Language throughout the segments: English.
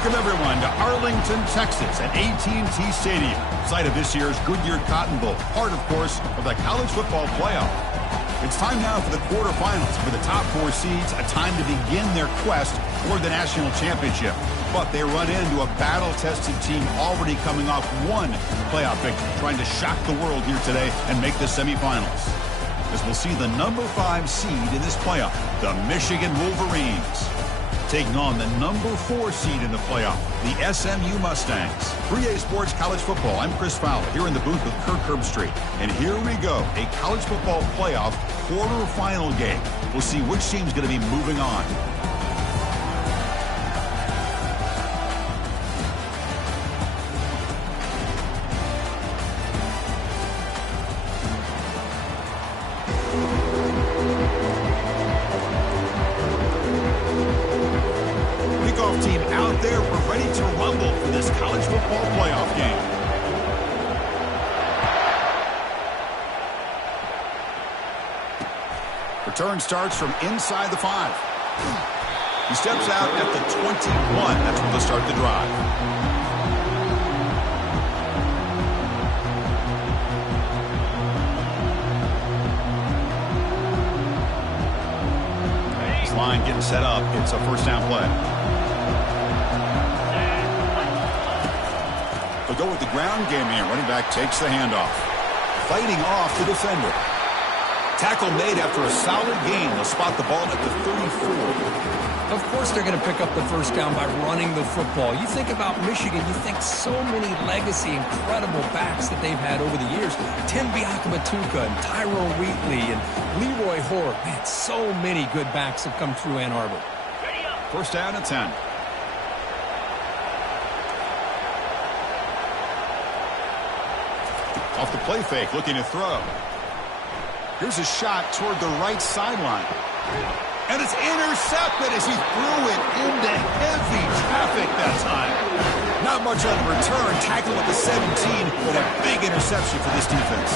Welcome, everyone, to Arlington, Texas at AT&T Stadium, site of this year's Goodyear Cotton Bowl, part, of course, of the college football playoff. It's time now for the quarterfinals for the top 4 seeds, a time to begin their quest for the national championship. But they run into a battle-tested team already coming off one playoff victory, trying to shock the world here today and make the semifinals. As we'll see the number 5 seed in this playoff, the Michigan Wolverines, taking on the number 4 seed in the playoff, the SMU Mustangs. 3A Sports College Football, I'm Chris Fowler, here in the booth with Kirk Herbstreit. And here we go, a college football playoff quarterfinal game. We'll see which team's going to be moving on. Team out there, we're ready to rumble for this college football playoff game. Return starts from inside the 5. He steps out at the 21. That's when they'll start the drive. This line getting set up. It's a first down play. They'll go with the ground game here. Running back takes the handoff. Fighting off the defender. Tackle made after a solid gain. They'll spot the ball at the 34. Of course they're going to pick up the first down by running the football. You think about Michigan, you think so many legacy, incredible backs that they've had over the years. Tim Biakabatuka and Tyrone Wheatley and Leroy Hoare. Man, so many good backs have come through Ann Arbor. First down and 10. Off the play fake, looking to throw. Here's a shot toward the right sideline. And it's intercepted as he threw it into heavy traffic that time. Not much on the return. Tackle at the 17, but a big interception for this defense.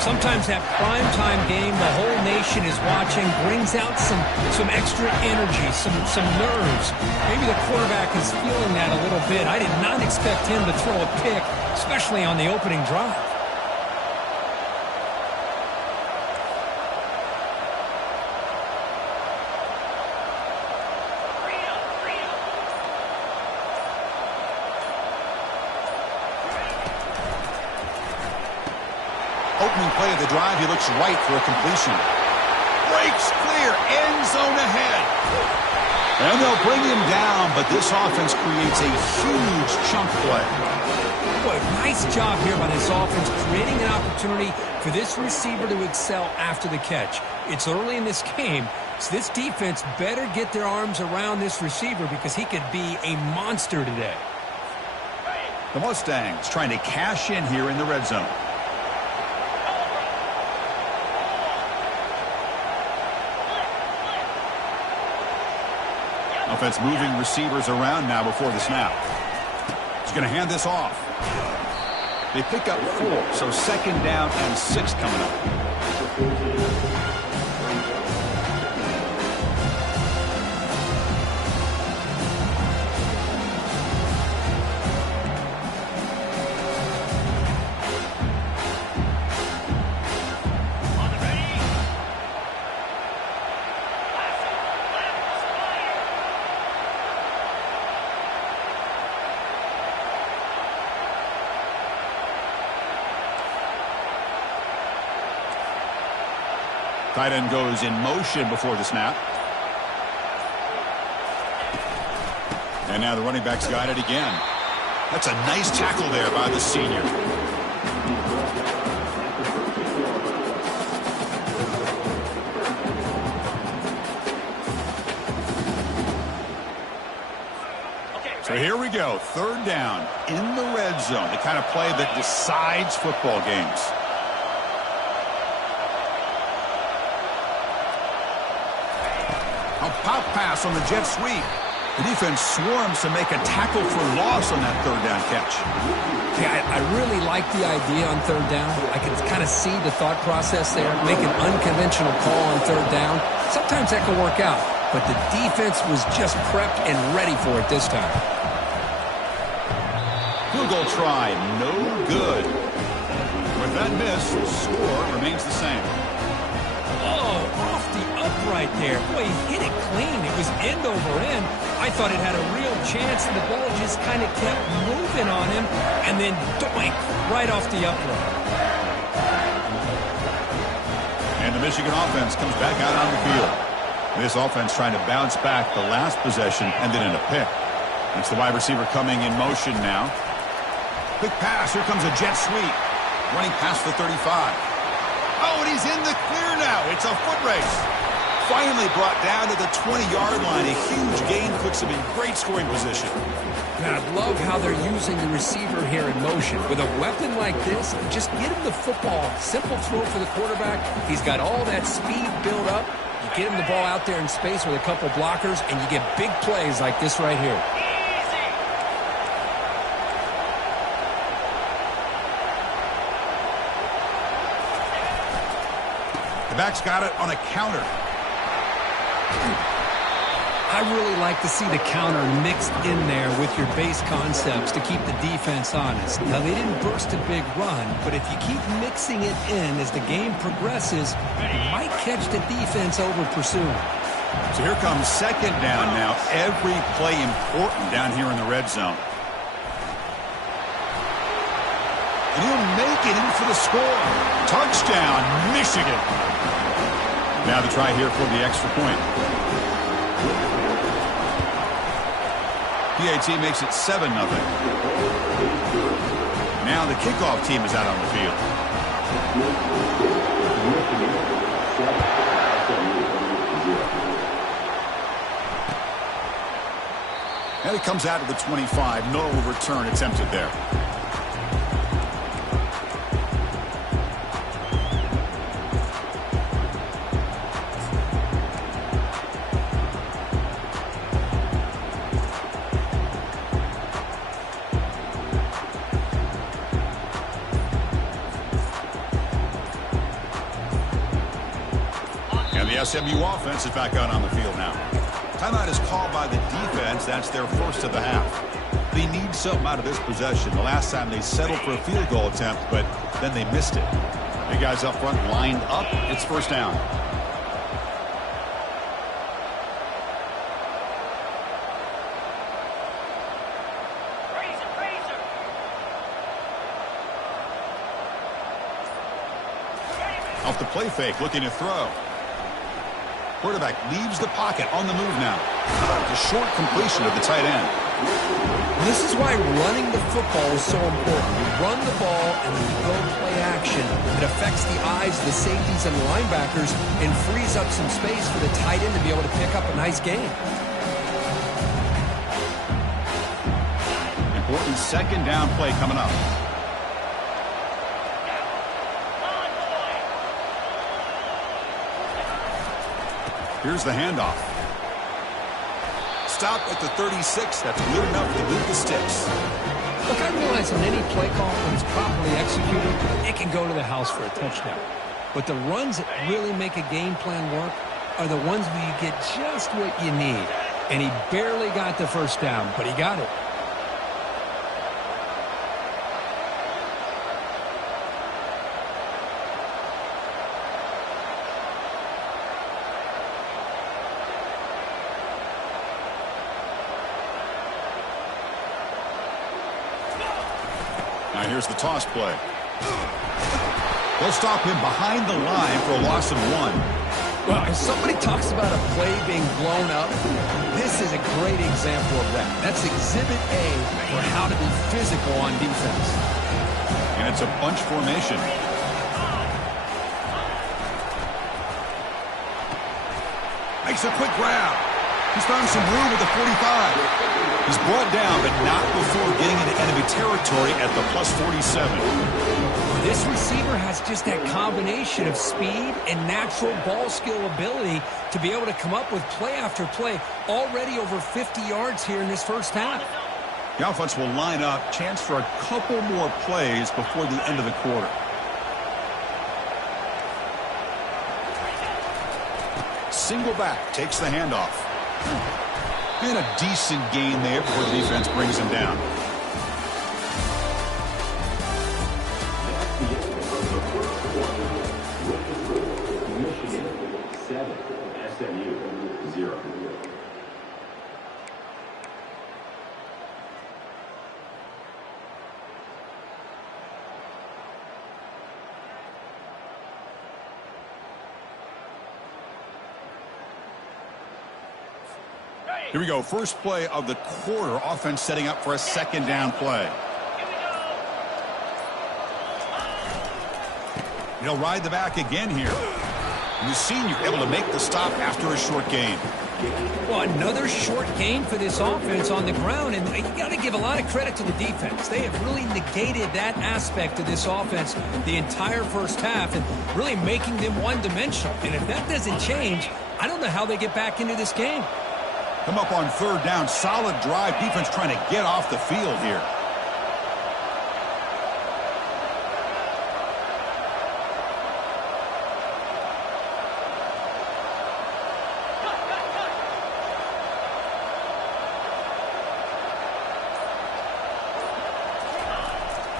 Sometimes that primetime game, the whole nation is watching, brings out some extra energy, some nerves. Maybe the quarterback is feeling that a little bit. I did not expect him to throw a pick, especially on the opening drive. Opening play of the drive, he looks right for a completion. Breaks clear, end zone ahead. And they'll bring him down, but this offense creates a huge chunk play. Boy, nice job here by this offense, creating an opportunity for this receiver to excel after the catch. It's early in this game, so this defense better get their arms around this receiver because he could be a monster today. The Mustangs trying to cash in here in the red zone. Offense moving receivers around now before the snap. He's going to hand this off. They pick up 4, so second down and 6 coming up. Tight end goes in motion before the snap. And now the running back's got it again. That's a nice tackle there by the senior. So here we go, third down in the red zone, the kind of play that decides football games. A pop pass on the jet sweep. The defense swarms to make a tackle for loss on that third down catch. Yeah, I really like the idea on third down. I can kind of see the thought process there. Make an unconventional call on third down. Sometimes that can work out, but the defense was just prepped and ready for it this time. goal try, no good. With that miss, the score remains the same. Oh, off the upright there. Boy, he hit it clean. It was end over end. I thought it had a real chance, and the ball just kind of kept moving on him, and then doink, right off the upright. And the Michigan offense comes back out on the field. This offense trying to bounce back the last possession, ended in a pick. It's the wide receiver coming in motion now. Quick pass. Here comes a jet sweep. Running past the 35. Oh, and he's in the clear now. It's a foot race. Finally brought down to the 20-yard line. A huge gain puts him in great scoring position. And I love how they're using the receiver here in motion. With a weapon like this, just get him the football. Simple throw for the quarterback. He's got all that speed built up. You get him the ball out there in space with a couple blockers, and you get big plays like this right here. The back's got it on a counter. I really like to see the counter mixed in there with your base concepts to keep the defense honest. Now, they didn't burst a big run, but if you keep mixing it in as the game progresses, you might catch the defense over pursuing. So here comes second down now. Every play important down here in the red zone. And he'll make it in for the score. Touchdown, Michigan. Now the try here for the extra point. PAT makes it 7-0. Now the kickoff team is out on the field. And it comes out to the 25. No return attempted there. The SMU offense is back out on the field now. Timeout is called by the defense. That's their first of the half. They need something out of this possession. The last time they settled for a field goal attempt, but then they missed it. The guys up front lined up. It's first down. Off the play fake, looking to throw. Quarterback leaves the pocket on the move now. The short completion of the tight end. This is why running the football is so important. You run the ball and then you go play action. It affects the eyes of the safeties and the linebackers and frees up some space for the tight end to be able to pick up a nice gain. Important second down play coming up. Here's the handoff. Stop at the 36. That's good enough to move the sticks. Look, I realize in any play call, when it's properly executed, it can go to the house for a touchdown. But the runs that really make a game plan work are the ones where you get just what you need. And he barely got the first down, but he got it. Now here's the toss play. They'll stop him behind the line for a loss of 1. Well, if somebody talks about a play being blown up, this is a great example of that. That's Exhibit A for how to be physical on defense. And it's a bunch formation. Makes a quick grab. He's found some room at the 45. He's brought down, but not before getting into enemy territory at the plus 47. This receiver has just that combination of speed and natural ball skill ability to be able to come up with play after play. Already over 50 yards here in this first half. The offense will line up. Chance for a couple more plays before the end of the quarter. Single back takes the handoff. And a decent gain there before the defense brings him down. Here we go. First play of the quarter. Offense setting up for a second down play. He'll ride the back again here. And the senior able to make the stop after a short gain. Well, another short gain for this offense on the ground, and you got to give a lot of credit to the defense. They have really negated that aspect of this offense the entire first half and really making them one-dimensional. And if that doesn't change, I don't know how they get back into this game. Come up on third down. Solid drive. Defense trying to get off the field here.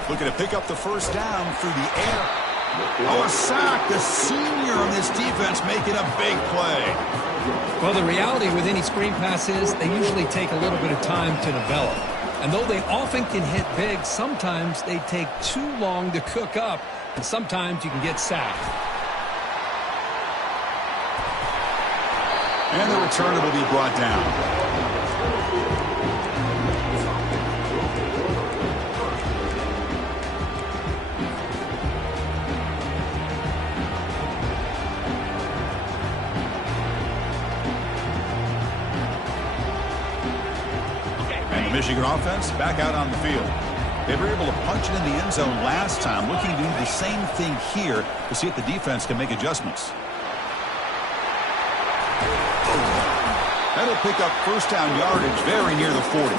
Looking to pick up the first down through the air. Oh, a sack. The senior on this defense making a big play. Well, the reality with any screen pass is they usually take a little bit of time to develop. And though they often can hit big, sometimes they take too long to cook up, and sometimes you can get sacked. And the returner will be brought down. Michigan offense back out on the field. They were able to punch it in the end zone last time, looking to do the same thing here to see if the defense can make adjustments. That'll pick up first down yardage very near the 40.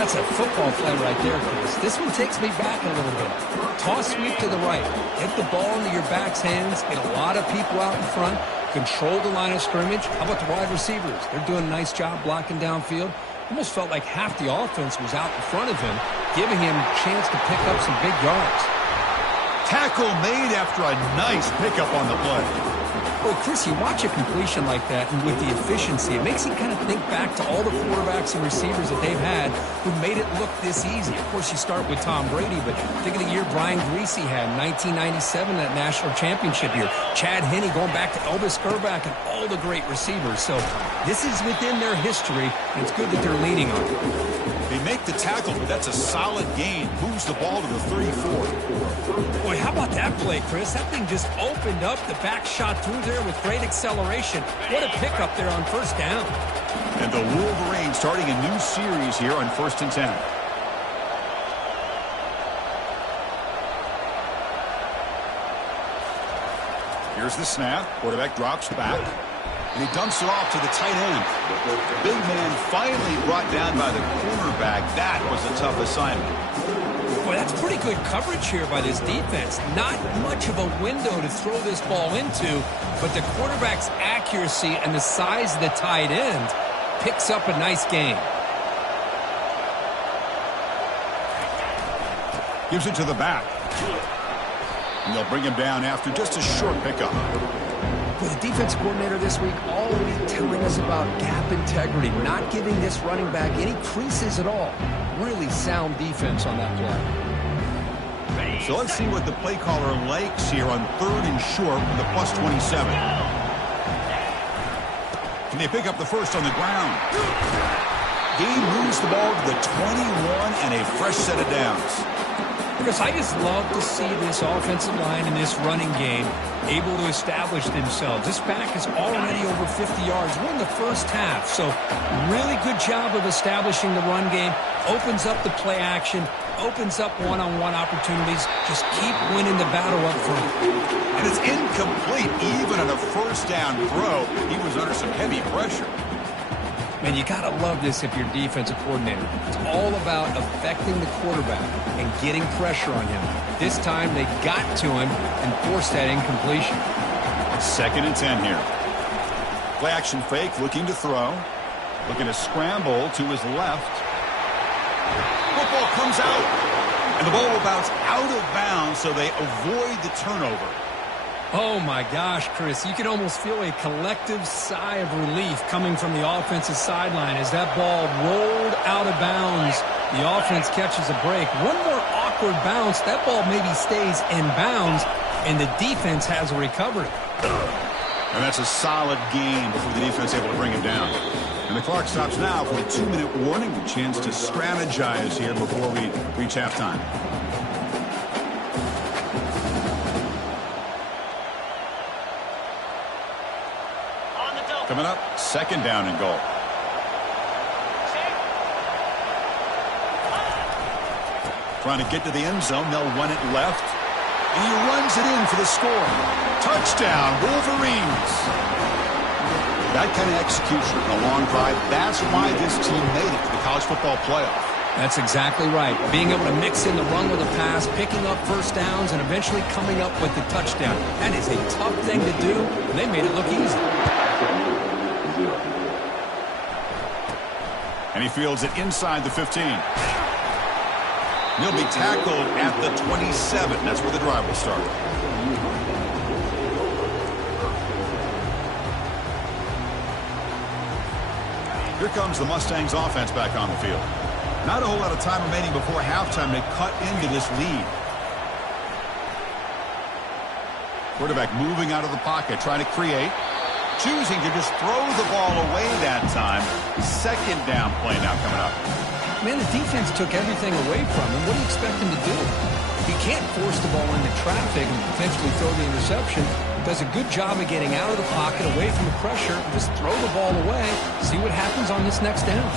That's a football play right there, Chris. This one takes me back a little bit. Toss sweep to the right. Get the ball into your back's hands. Get a lot of people out in front. Control the line of scrimmage. How about the wide receivers? They're doing a nice job blocking downfield. Almost felt like half the offense was out in front of him, giving him a chance to pick up some big yards. Tackle made after a nice pickup on the play. Well, Chris, you watch a completion like that, and with the efficiency, it makes you kind of think back to all the quarterbacks and receivers that they've had who made it look this easy. Of course, you start with Tom Brady, but think of the year Brian Greasy had in 1997, that national championship year. Chad Henne going back to Elvis Grbac and all the great receivers. So this is within their history, and it's good that they're leaning on it. They make the tackle, but that's a solid gain. Moves the ball to the 34. Boy, how about that play, Chris? That thing just opened up. The back shot through there with great acceleration. What a pickup there on first down. And the Wolverines starting a new series here on 1st and 10. Here's the snap. Quarterback drops back. And he dumps it off to the tight end. Big man finally brought down by the cornerback. That was a tough assignment. Boy, that's pretty good coverage here by this defense. Not much of a window to throw this ball into, but the quarterback's accuracy and the size of the tight end picks up a nice gain. Gives it to the back. And they'll bring him down after just a short pickup. With the defense coordinator this week all week telling us about gap integrity, not giving this running back any creases at all. Really sound defense on that play. So let's see what the play caller likes here on 3rd and short with a +27. Can they pick up the first on the ground? Gain moves the ball to the 21 and a fresh set of downs. Because I just love to see this offensive line and this running game able to establish themselves. This back is already over 50 yards. We're in the first half, so really good job of establishing the run game. Opens up the play action, opens up one-on-one opportunities. Just keep winning the battle up front. And it's incomplete even on a first down throw. He was under some heavy pressure. Man, you got to love this if you're defensive coordinator. It's all about affecting the quarterback and getting pressure on him. This time they got to him and forced that incompletion. 2nd and 10 here. Play action fake, looking to throw. Looking to scramble to his left. Football comes out. And the ball will bounce out of bounds, so they avoid the turnover. Oh, my gosh, Chris. You can almost feel a collective sigh of relief coming from the offensive sideline as that ball rolled out of bounds. The offense catches a break. One more awkward bounce. That ball maybe stays in bounds, and the defense has a recovery. And that's a solid gain before the defense able to bring him down. And the clock stops now for a 2-minute warning. A chance to strategize here before we reach halftime. Coming up, 2nd down and goal. Trying to get to the end zone. They'll run it left. And he runs it in for the score. Touchdown, Wolverines. That kind of execution in a long drive, that's why this team made it to the college football playoff. That's exactly right. Being able to mix in the run with a pass, picking up first downs, and eventually coming up with the touchdown. That is a tough thing to do. They made it look easy. And he fields it inside the 15. He'll be tackled at the 27. That's where the drive will start. Here comes the Mustangs offense back on the field. Not a whole lot of time remaining before halftime to cut into this lead. Quarterback moving out of the pocket, trying to create. Choosing to just throw the ball away that time. 2nd down play now coming up. Man, the defense took everything away from him. What do you expect him to do? He can't force the ball into traffic and potentially throw the interception. Does a good job of getting out of the pocket, away from the pressure, and just throw the ball away. See what happens on this next down.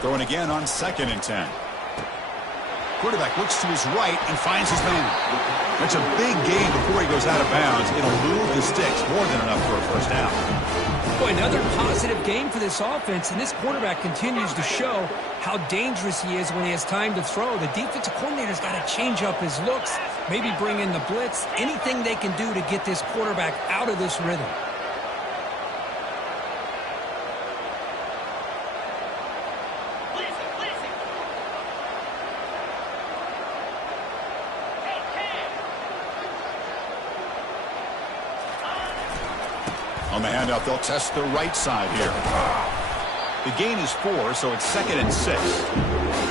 Throwing again on 2nd and 10. Quarterback looks to his right and finds his man. That's a big gain before he goes out of bounds. It'll move the sticks more than enough for a first down. Boy, another positive game for this offense, and this quarterback continues to show how dangerous he is when he has time to throw. The defensive coordinator's got to change up his looks, maybe bring in the blitz, anything they can do to get this quarterback out of this rhythm. On the handout, they'll test the right side here. The gain is 4, so it's 2nd and 6.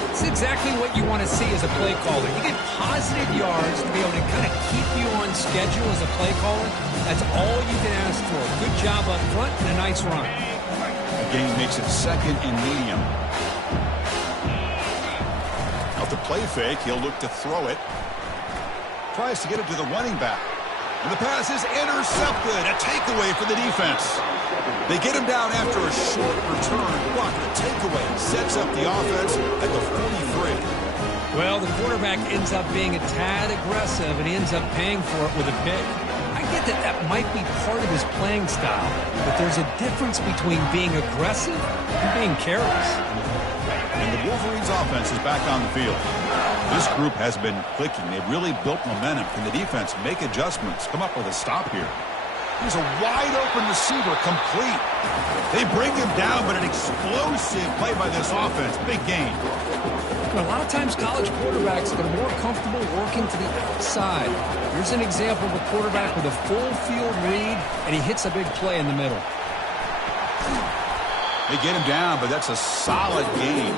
It's exactly what you want to see as a play caller. You get positive yards to be able to kind of keep you on schedule as a play caller. That's all you can ask for. Good job up front and a nice run. The gain makes it 2nd and medium. Out the play fake, he'll look to throw it. Tries to get it to the running back. And the pass is intercepted. A takeaway for the defense. They get him down after a short return. Block the takeaway. Sets up the offense at the 43. Well, the quarterback ends up being a tad aggressive, and he ends up paying for it with a pick. I get that that might be part of his playing style, but there's a difference between being aggressive and being careless. And the Wolverines offense is back on the field. This group has been clicking. They've really built momentum. Can the defense make adjustments? Come up with a stop here. There's a wide-open receiver complete. They bring him down, but an explosive play by this offense. Big gain. A lot of times college quarterbacks are more comfortable working to the outside. Here's an example of a quarterback with a full field read, and he hits a big play in the middle. They get him down, but that's a solid gain.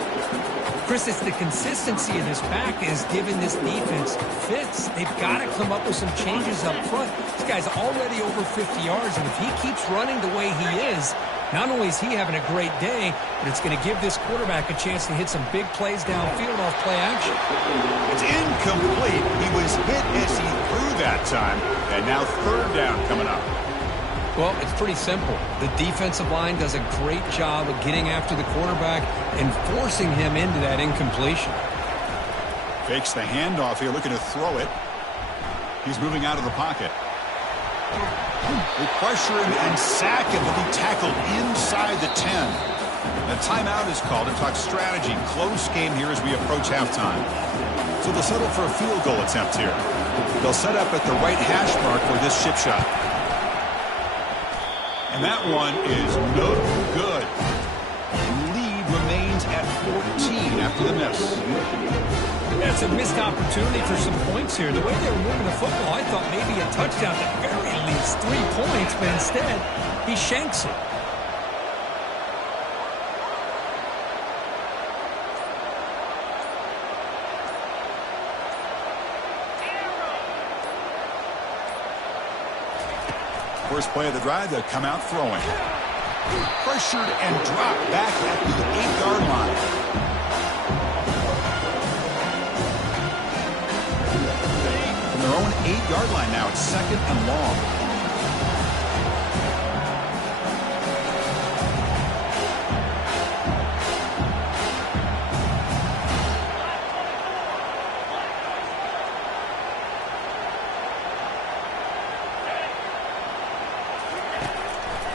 Chris, it's the consistency of this back is giving this defense fits. They've got to come up with some changes up front. This guy's already over 50 yards, and if he keeps running the way he is, not only is he having a great day, but it's going to give this quarterback a chance to hit some big plays downfield off play action. It's incomplete. He was hit as he threw that time, and now 3rd down coming up. Well, it's pretty simple. The defensive line does a great job of getting after the quarterback and forcing him into that incompletion. Fakes the handoff here, looking to throw it. He's moving out of the pocket. They pressure him and sack him. He'll be tackled inside the 10. A timeout is called to talk strategy. Close game here as we approach halftime. So they'll settle for a field goal attempt here. They'll set up at the right hash mark for this chip shot. And that one is no good. Lead remains at 14 after the miss. It's a missed opportunity for some points here. The way they were moving the football, I thought maybe a touchdown, at very least 3 points, but instead, he shanks it. First play of the drive, they'll come out throwing. Pressured and dropped back at the 8-yard line. From their own 8-yard line now, it's 2nd and long.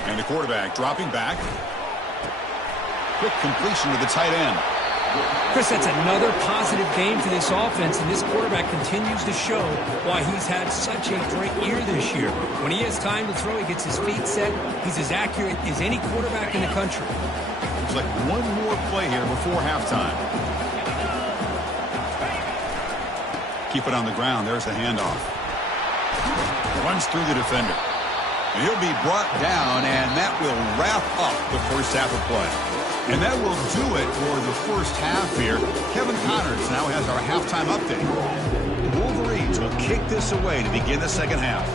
And the quarterback dropping back. Quick completion to the tight end. Chris, that's another positive game for this offense, and this quarterback continues to show why he's had such a great year this year. When he has time to throw, he gets his feet set. He's as accurate as any quarterback in the country. Looks like one more play here before halftime. Keep it on the ground. There's the handoff. Runs through the defender. And he'll be brought down, and that will wrap up the first half of play. And that will do it for the first half here. Kevin Connors now has our halftime update. The Wolverines will kick this away to begin the second half.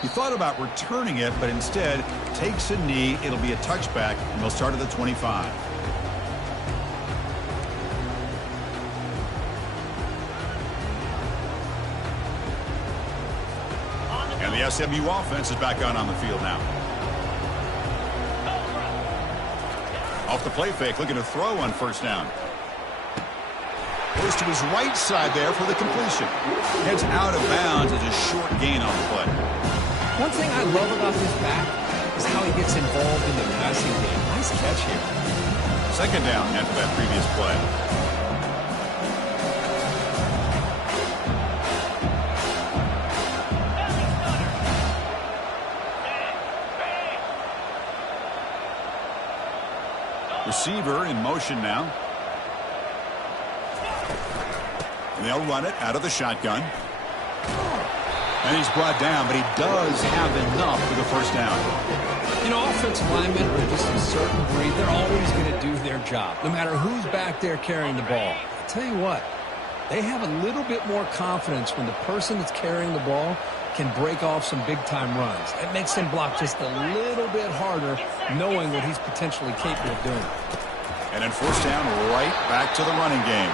He thought about returning it, but instead takes a knee. It'll be a touchback, and they'll start at the 25. And the SMU offense is back out on the field now. Off the play fake, looking to throw on first down. Goes to his right side there for the completion. Heads out of bounds as a short gain on the play. One thing I love about this back is how he gets involved in the passing game. Nice catch here. Second down after that previous play. Receiver in motion now. And they'll run it out of the shotgun. And he's brought down, but he does have enough for the first down. You know, offensive linemen are just a certain breed. They're always going to do their job, no matter who's back there carrying the ball. I'll tell you what, they have a little bit more confidence when the person that's carrying the ball can break off some big-time runs. It makes him block just a little bit harder, knowing what he's potentially capable of doing. And then first down, right back to the running game.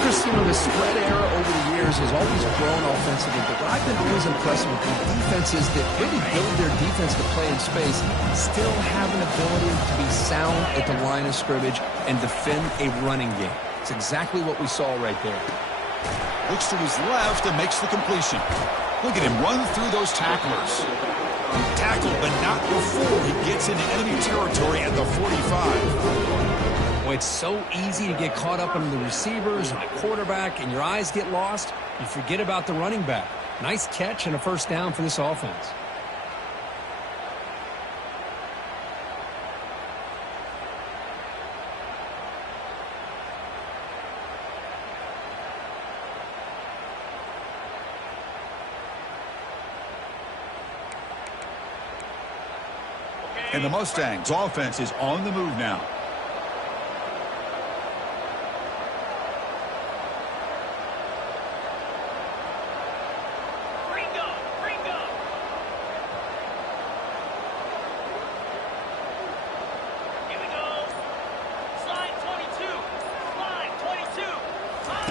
Chris, you know, the spread era over the years has always grown offensively, but what I've been always impressed with defenses that really build their defense to play in space still have an ability to be sound at the line of scrimmage and defend a running game. It's exactly what we saw right there. Looks to his left and makes the completion. Look at him run through those tacklers. Tackled, but not before he gets into enemy territory at the 45. Boy, it's so easy to get caught up in the receivers and the quarterback, and your eyes get lost. You forget about the running back. Nice catch and a first down for this offense. And the Mustangs offense is on the move now.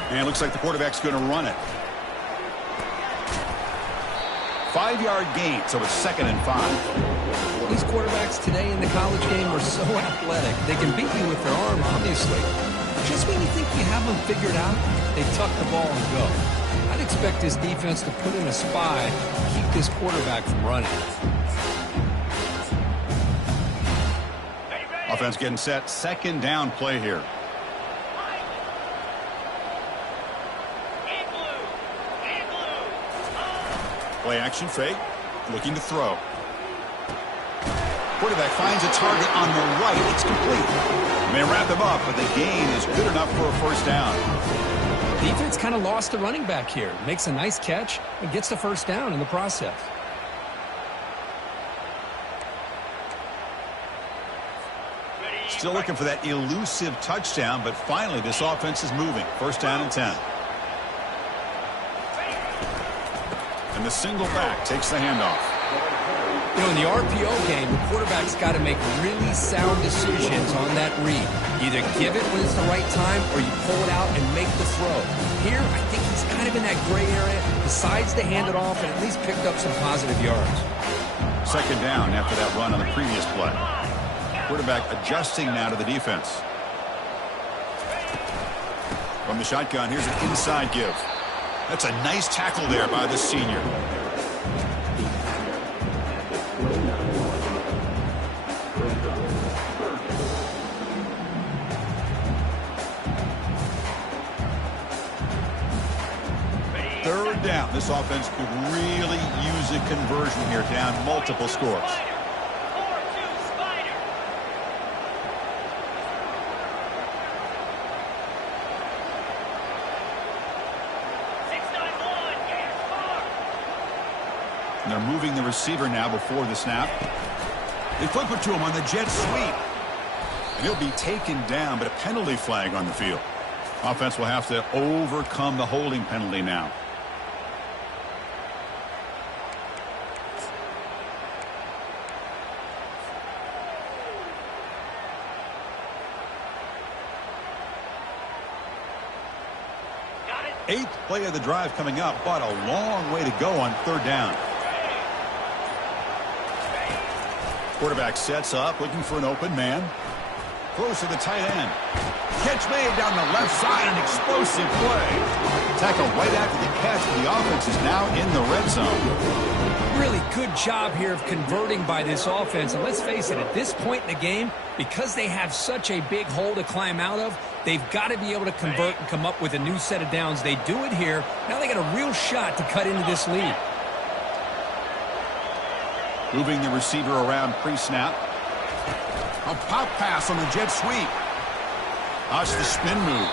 And looks like the quarterback's going to run it. 5-yard gain, so it's 2nd and 5. These quarterbacks today in the college game are so athletic. They can beat you with their arm, obviously. Just when you think you have them figured out, they tuck the ball and go. I'd expect this defense to put in a spy to keep this quarterback from running. Offense getting set. 2nd down play here. Play action fake. Looking to throw. Quarterback finds a target on the right. It's complete. They wrap him up, but the gain is good enough for a first down. Defense kind of lost the running back here. Makes a nice catch and gets the first down in the process. Still looking for that elusive touchdown, but finally this offense is moving. First down and 10. And the single back takes the handoff. You know, in the RPO game, the quarterback's got to make really sound decisions on that read. Either give it when it's the right time or you pull it out and make the throw. Here, I think he's kind of in that gray area, decides to hand it off and at least picked up some positive yards. Second down after that run on the previous play. Quarterback adjusting now to the defense. From the shotgun, here's an inside give. That's a nice tackle there by the senior. Third down. This offense could really use a conversion here, down multiple scores. And they're moving the receiver now before the snap. They flip it to him on the jet sweep. And he'll be taken down, but a penalty flag on the field. Offense will have to overcome the holding penalty now. Eighth play of the drive coming up, but a long way to go on third down. Quarterback sets up, looking for an open man. Close to the tight end. Catch made down the left side, an explosive play. Tackle right after the catch, but the offense is now in the red zone. Really good job here of converting by this offense. And let's face it, at this point in the game, because they have such a big hole to climb out of, they've got to be able to convert and come up with a new set of downs. They do it here. Now they got a real shot to cut into this lead. Moving the receiver around pre-snap. A pop pass on the jet sweep. Watch the spin move.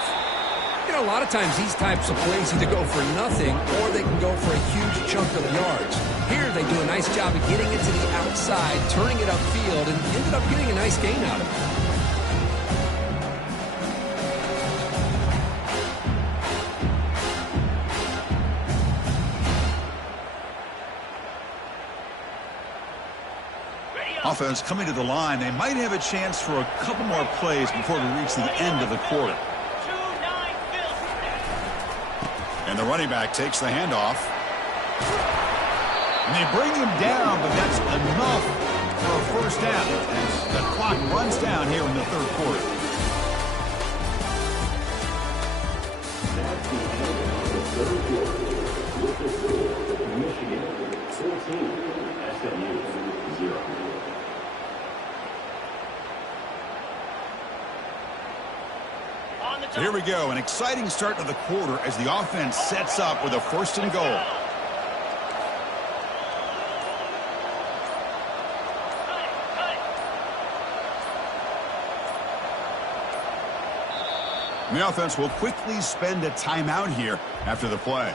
You know, a lot of times these types of plays either go for nothing or they can go for a huge chunk of yards. Here they do a nice job of getting it to the outside, turning it upfield, and ended up getting a nice gain out of it. Offense coming to the line. They might have a chance for a couple more plays before we reach the end of the quarter. And the running back takes the handoff. And they bring him down, but that's enough for a first down as the clock runs down here in the third quarter. Michigan 14, SMU 0. So here we go, an exciting start to the quarter as the offense sets up with a first and goal. And the offense will quickly spend a timeout here after the play.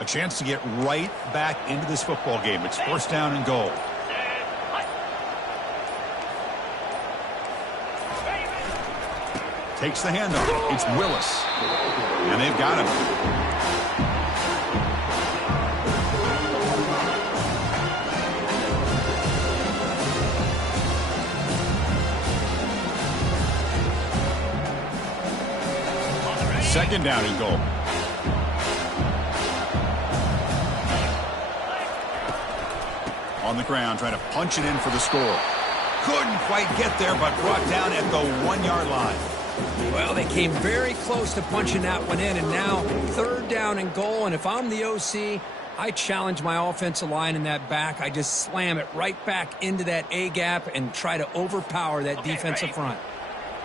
A chance to get right back into this football game. It's first down and goal. Takes the handoff. It's Willis. And they've got him. Second down and goal. On the ground, trying to punch it in for the score. Couldn't quite get there, but brought down at the 1-yard line. Well, they came very close to punching that one in, and now 3rd down and goal. And if I'm the OC, I challenge my offensive line in that back. I just slam it right back into that A-gap and try to overpower that defensive front.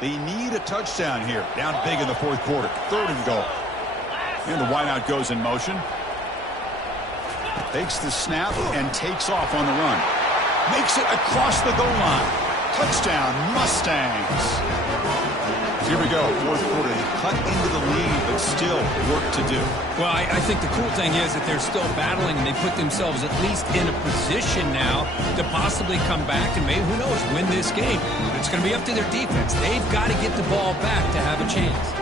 They need a touchdown here. Down big in the 4th quarter. 3rd and goal. And the wideout goes in motion. Takes the snap and takes off on the run. Makes it across the goal line. Touchdown, Mustangs. Here we go, 4th quarter. They cut into the lead, but still work to do. Well, I think the cool thing is that they're still battling, and they put themselves at least in a position now to possibly come back and maybe, who knows, win this game. But it's going to be up to their defense. They've got to get the ball back to have a chance.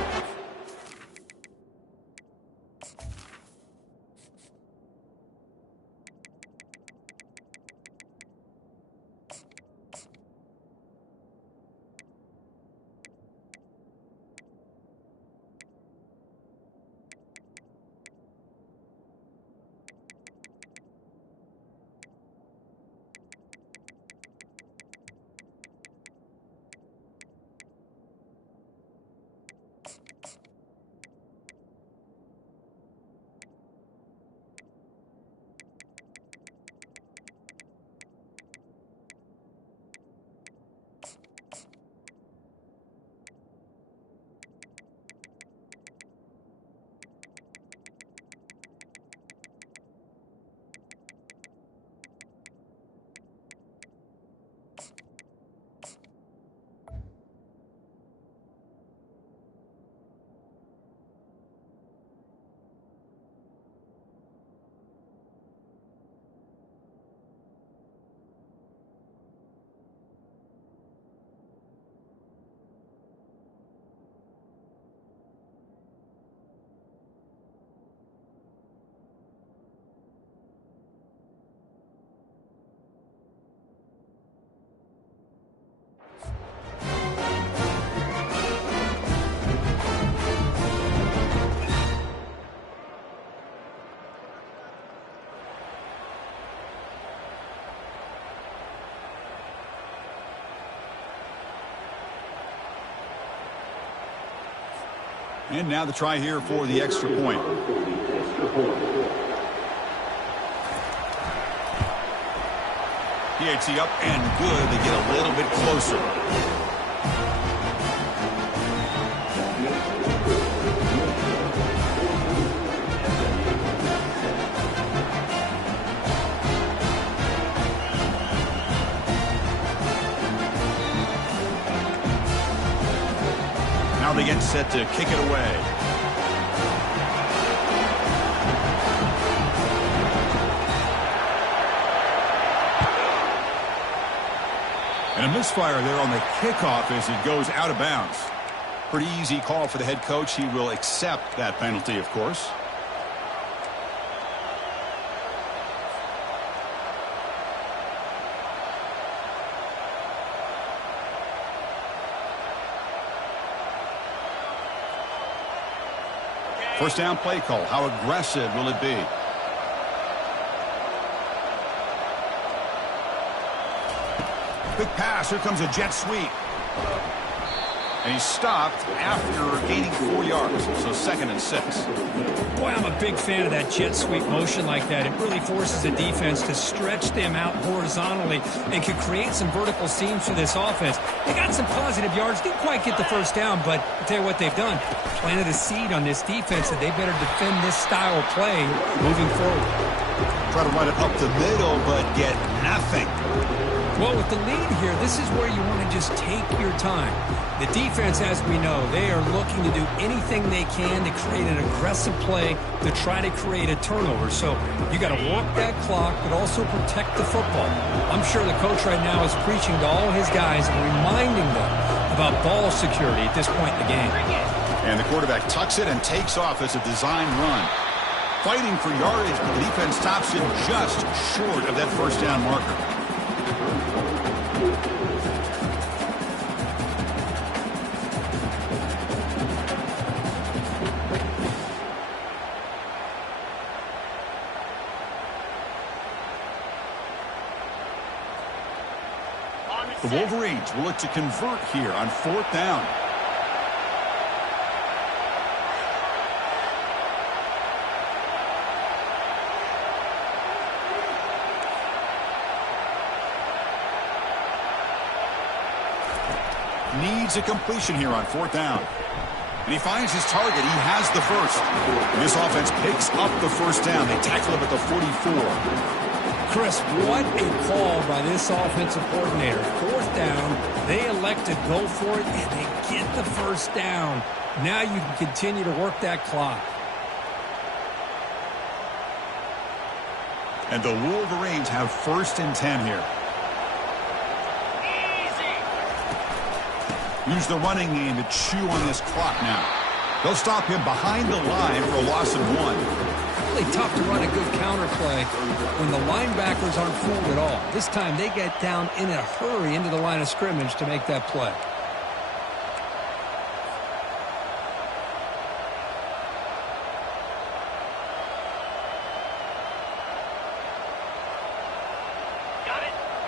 And now the try here for the extra point. PAT up and good. They get a little bit closer. Now they get set to kick it away. And a misfire there on the kickoff as it goes out of bounds. Pretty easy call for the head coach. He will accept that penalty, of course. First down play call. How aggressive will it be? Quick pass. Here comes a jet sweep. And he's stopped after gaining 4 yards. So 2nd and 6. Boy, I'm a big fan of that jet sweep motion like that. It really forces the defense to stretch them out horizontally and can create some vertical seams for this offense. They got some positive yards. Didn't quite get the first down, but I'll tell you what they've done. Planted a seed on this defense that they better defend this style of play moving forward. Try to run it up the middle, but get nothing. Well, with the lead here, this is where you want to just take your time. The defense, as we know, they are looking to do anything they can to create an aggressive play to try to create a turnover. So you got to work that clock, but also protect the football. I'm sure the coach right now is preaching to all his guys and reminding them about ball security at this point in the game. And the quarterback tucks it and takes off as a design run. Fighting for yardage, but the defense stops him just short of that first down marker. The Wolverines will look to convert here on 4th down. Needs a completion here on 4th down. And he finds his target. He has the first. And this offense picks up the first down. They tackle him at the 44. Chris, what a call by this offensive coordinator. 4th down, they elect to go for it, and they get the first down. Now you can continue to work that clock. And the Wolverines have 1st and 10 here. Use the running game to chew on this clock now. They'll stop him behind the line for a loss of 1. Really tough to run a good counter play when the linebackers aren't fooled at all. This time they get down in a hurry into the line of scrimmage to make that play.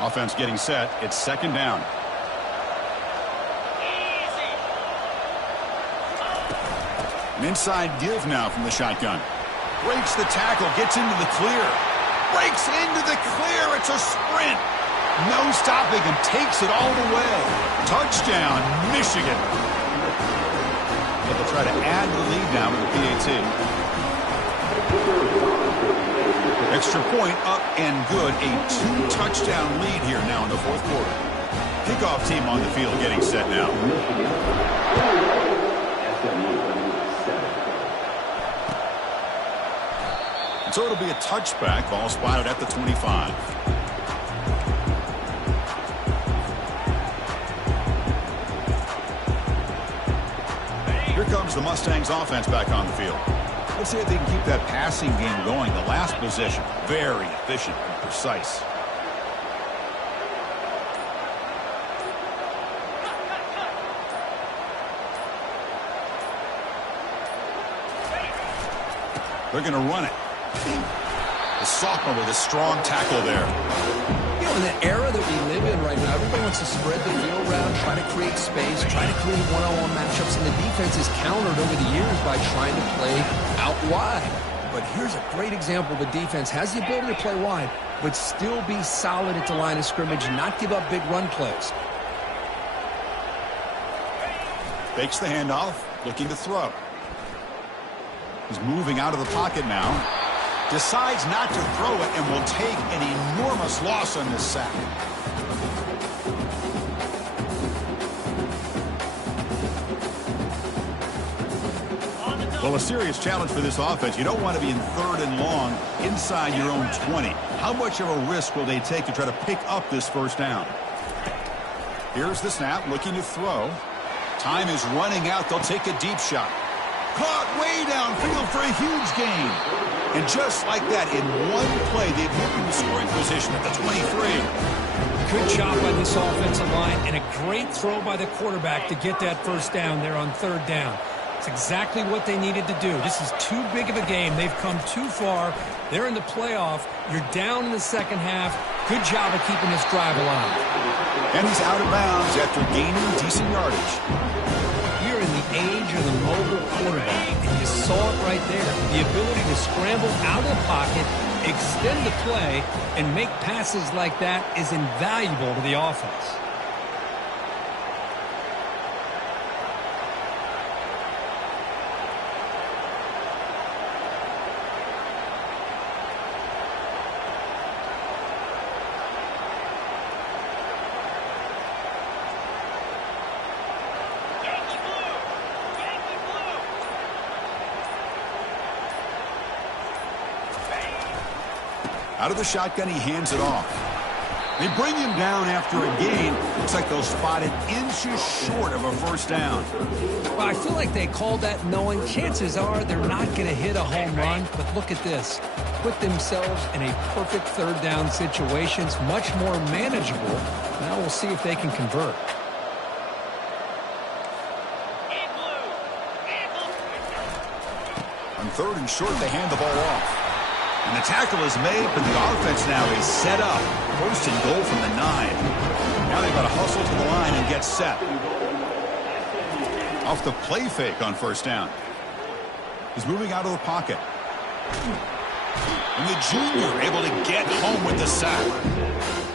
Offense getting set. It's 2nd down. An inside give now from the shotgun. Breaks the tackle, gets into the clear. Breaks into the clear. It's a sprint. No stopping him. Takes it all the way. Touchdown, Michigan. But they'll try to add the lead now with the PAT. Extra point up and good. A 2-touchdown lead here now in the 4th quarter. Kickoff team on the field getting set now. So it'll be a touchback. Ball spotted at the 25. Here comes the Mustangs offense back on the field. Let's see if they can keep that passing game going. The last possession, very efficient and precise. They're going to run it. The sophomore with a strong tackle there. You know, in the era that we live in right now, everybody wants to spread the field around, try to create space, try to create one-on-one matchups, and the defense is countered over the years by trying to play out wide. But here's a great example. The defense has the ability to play wide, but still be solid at the line of scrimmage and not give up big run plays. Fakes the handoff, looking to throw. He's moving out of the pocket now. Decides not to throw it and will take an enormous loss on this sack. Well, a serious challenge for this offense. You don't want to be in 3rd and long inside your own 20. How much of a risk will they take to try to pick up this first down? Here's the snap, looking to throw. Time is running out. They'll take a deep shot. Caught way downfield for a huge gain. And just like that, in one play, they've moved into scoring position at the 23. Good job by this offensive line and a great throw by the quarterback to get that first down there on 3rd down. It's exactly what they needed to do. This is too big of a game. They've come too far. They're in the playoff. You're down in the 2nd half. Good job of keeping this drive alive. And he's out of bounds after gaining decent yardage. You're in the age of the mobile quarterback, and you saw it right there. The ability to scramble out of the pocket, extend the play, and make passes like that is invaluable to the offense. Out of the shotgun, he hands it off. They bring him down after a gain. Looks like they'll spot it inches short of a first down. Well, I feel like they called that knowing chances are they're not going to hit a home run. But look at this. Put themselves in a perfect 3rd down situation. It's much more manageable. Now we'll see if they can convert. On 3rd and short, they hand the ball off. And the tackle is made, but the offense now is set up. 1st and goal from the 9. Now they've got to hustle to the line and get set. Off the play fake on 1st down. He's moving out of the pocket. And the junior able to get home with the sack.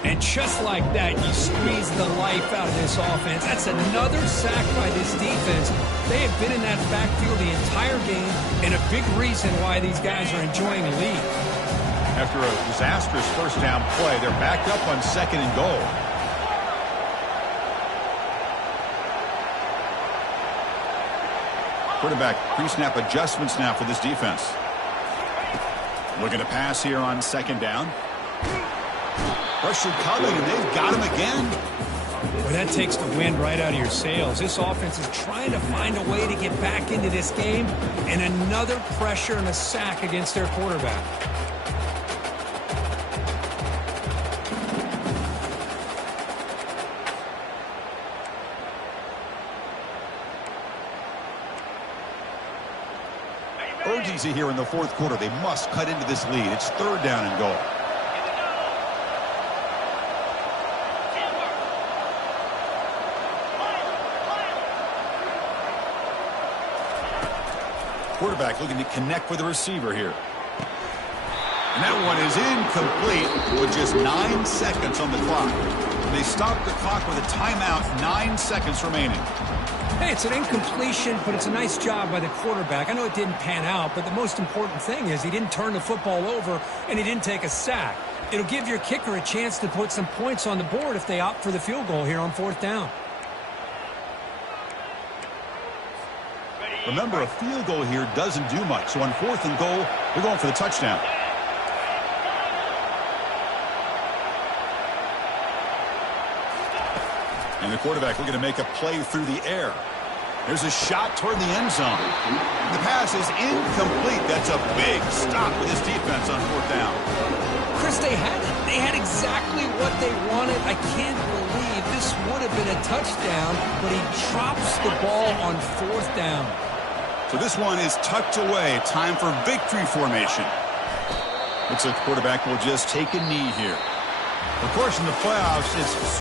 And just like that, you squeeze the life out of this offense. That's another sack by this defense. They have been in that backfield the entire game, and a big reason why these guys are enjoying a lead. After a disastrous first down play, they're back up on 2nd and goal. Quarterback pre-snap adjustments now for this defense. Looking to pass here on 2nd down. Pressure coming, and they've got him again. Well, that takes the wind right out of your sails. This offense is trying to find a way to get back into this game, and another pressure and a sack against their quarterback. Urgency here in the 4th quarter. They must cut into this lead. It's 3rd down and goal. Quarterback looking to connect with the receiver here. And that one is incomplete with just 9 seconds on the clock. They stop the clock with a timeout, 9 seconds remaining. Hey, it's an incompletion, but it's a nice job by the quarterback. I know it didn't pan out, but the most important thing is he didn't turn the football over and he didn't take a sack. It'll give your kicker a chance to put some points on the board if they opt for the field goal here on 4th down. Remember, a field goal here doesn't do much. So on 4th and goal, they're going for the touchdown. And the quarterback looking to make a play through the air. There's a shot toward the end zone. The pass is incomplete. That's a big stop with his defense on 4th down. Chris, they had exactly what they wanted. I can't believe this would have been a touchdown, but he drops the ball on 4th down. So this one is tucked away. Time for victory formation. Looks like the quarterback will just take a knee here. Of course, in the playoffs, it's